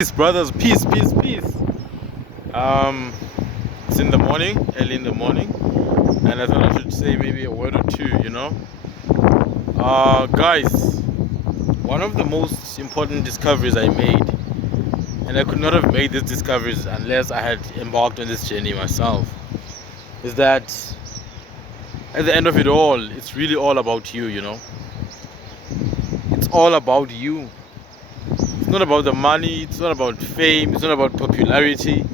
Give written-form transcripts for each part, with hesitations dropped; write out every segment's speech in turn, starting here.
Peace, brothers. Peace, peace, peace. It's in the morning, early in the morning, and I thought I should say maybe a word or two. Guys, one of the most important discoveries I made, and I could not have made these discoveries unless I had embarked on this journey myself, is that at the end of it all, it's really all about you. It's all about you. It's not about the money, it's not about fame, it's not about popularity,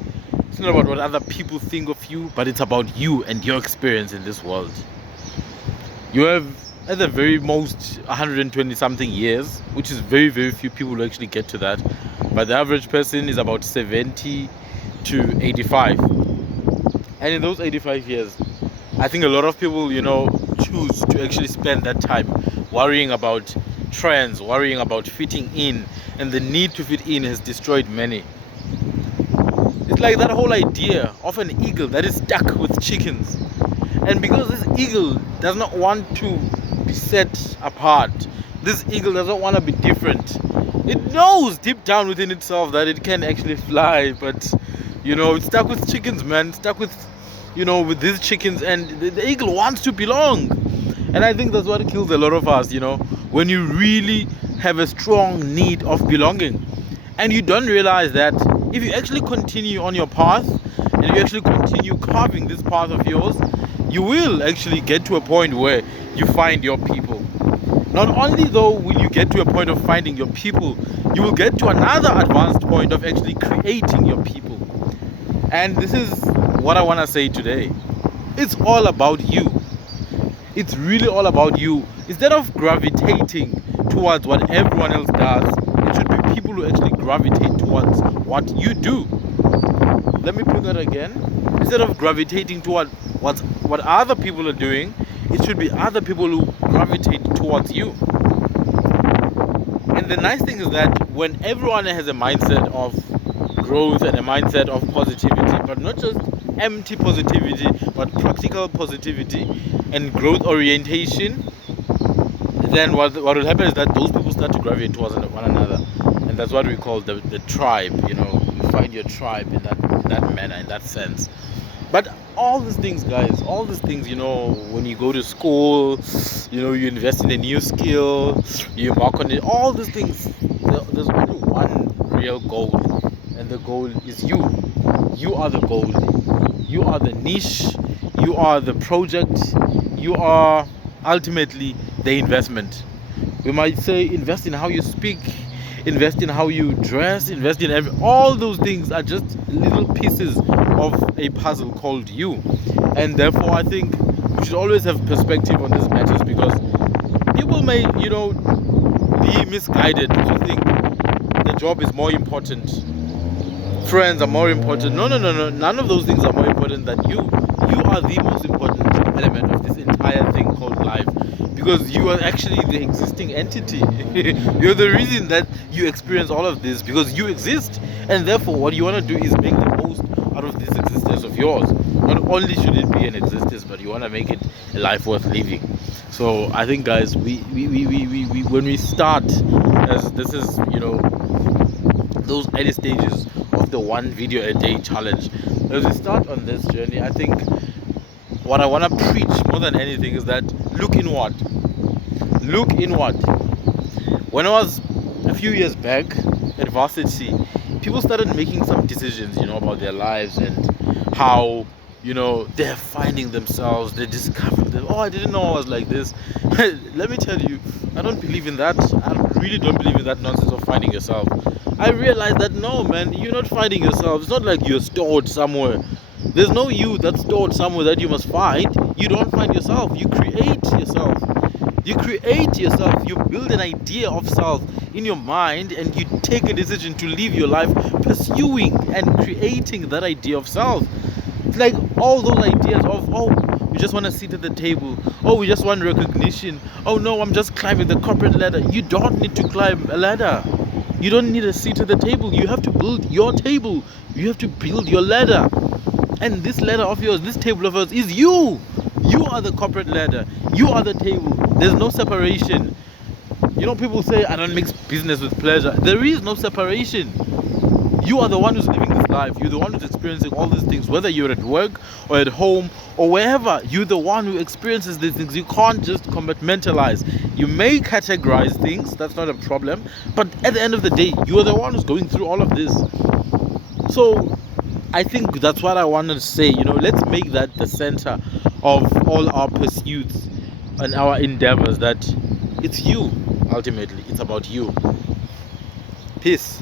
it's not about what other people think of you, but it's about you and your experience in this world. You have, at the very most, 120 something years, which is very, very few people who actually get to that. But the average person is about 70 to 85. And in those 85 years, I think a lot of people, choose to actually spend that time worrying about trends, worrying about fitting in, and the need to fit in has destroyed many. It's like that whole idea of an eagle that is stuck with chickens. And because this eagle does not want to be set apart, this eagle does not want to be different. It knows deep down within itself that it can actually fly, but it's stuck with chickens, man. It's stuck with with these chickens, and the eagle wants to belong. And I think that's what kills a lot of us, when you really have a strong need of belonging. And you don't realize that if you actually continue on your path and you actually continue carving this path of yours, you will actually get to a point where you find your people. Not only though will you get to a point of finding your people, you will get to another advanced point of actually creating your people. And this is what I want to say today. It's all about you. It's really all about you. Instead of gravitating towards what everyone else does, it should be people who actually gravitate towards what you do. Let me put that again. Instead of gravitating toward what other people are doing, it should be other people who gravitate towards you. And the nice thing is that when everyone has a mindset of growth and a mindset of positivity, but not just empty positivity, but practical positivity and growth orientation, then what will happen is that those people start to gravitate towards one another, and that's what we call the tribe. You find your tribe in that manner, in that sense. But all these things, guys, when you go to school, you invest in a new skill, you embark on it, all these things, there's only one real goal, and the goal is you. You are the goal. You are the niche. You are the project. You are ultimately the investment. We might say invest in how you speak, invest in how you dress, invest in all those things are just little pieces of a puzzle called you. And therefore I think we should always have perspective on these matters, because people may be misguided to think the job is more important, friends are more important. No, none of those things are more important than you. You are the most important element of this entire thing called life, because you are actually the existing entity. You're the reason that you experience all of this, because you exist. And therefore what you want to do is make the most out of this existence of yours. Not only should it be an existence, but you want to make it a life worth living. So I think, guys, we when we start, as this is those early stages of the 1 video a day challenge, as we start on this journey, I think what I want to preach more than anything is that look inward. When I was a few years back at varsity, people started making some decisions about their lives and how they're finding themselves, they're discovering them. Oh, I didn't know I was like this. Let me tell you, I don't believe in that. I really don't believe in that nonsense of finding yourself. I realized that no, man, you're not finding yourself. It's not like you're stored somewhere. There's no you that's stored somewhere that you must find. You don't find yourself. You create yourself. You build an idea of self in your mind, and you take a decision to live your life pursuing and creating that idea of self. It's like all those ideas of, oh, we just want to sit at the table. Oh, we just want recognition. Oh no, I'm just climbing the corporate ladder. You don't need to climb a ladder. You don't need a seat at the table. You have to build your table. You have to build your ladder. And this ladder of yours, this table of yours, is you. You are the corporate ladder. You are the table. There's no separation. People say, I don't mix business with pleasure. There is no separation. You are the one who's living this life. You're the one who's experiencing all these things, whether you're at work or at home or wherever. You're the one who experiences these things. You can't just compartmentalize. You may categorize things, that's not a problem, but at the end of the day, you are the one who's going through all of this. So I think that's what I wanted to say. Let's make that the center of all our pursuits and our endeavors, that it's you. Ultimately, it's about you. Peace.